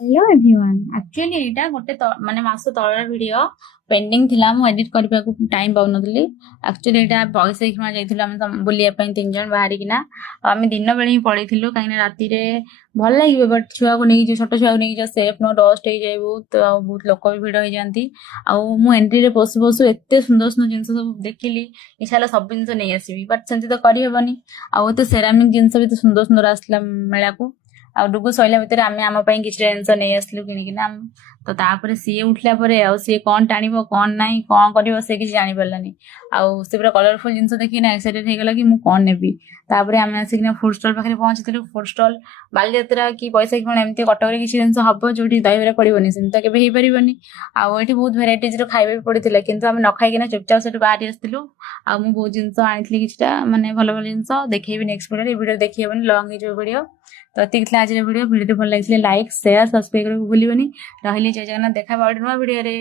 Hello everyone actually एटा गोटे माने मास तलर video pending थिला मु एडिट करबा को टाइम पाउ नथली। एक्चुअली एटा बगैसमा जाइथिलु हम बुलिया पई तीन जन बाहरी किना आमे दिन बेले ही पळिथिलु काइना राती रे भल लागिबे बट छुआ को नै जो छोटो छुआ को नै जो सेफ नो डस्ट हे जाय बहुत लोक भी भिड़ हो जांती। आ मु एंट्री रे पसु पसु एते सुंदर सुंदर जिंस सब देखिली इच्छा होला सब जिंस नै आसीबी बट सेंति तो करी हेबनी। आ तो सेरामिक जिंस भी तो सुंदर सुंदर आसला मेला को आ डुगु सइला भितर आमे आम पई किछ जिंस नै आसलु किनिकिना तो तापर सी उठला परे आ सी कोन टाणीबो कोन नाही कोन करिवो से किछ जानि परलानी। आ से पूरा कलरफुल जिंस देखि ना एक्साइटेड हे गेला कि मु कोन नेबी। तापर आमे आसिकना फूड स्टॉल पाखरे पहुंचतिलु। फूड स्टॉल बालीयात्रा कि पैसा कि कोन एमती कटक रे किछ जिंस हबो जोठी दहीबरा पड़िबनी सेमता केबे हे परिबनी। आ एठी बहुत वेराइटीज रो खाइबे पड़ितिला किंतु आमे न खाइ किना चुपचाप सेटु बाहर आस्तिलु। आ मु बहुत जिंस आनिथली किछटा माने भलो भलो जिंस देखैबी नेक्स्ट वीडियो रे वीडियो देखि हेबनी लॉन्ग हे जो वीडियो। तो एतिक आज वीडियो भल लगे लाइक शेयर सब्सक्राइब करके भूलिबनी। रहिले जय जगन्नाथ देखा वीडियो रे।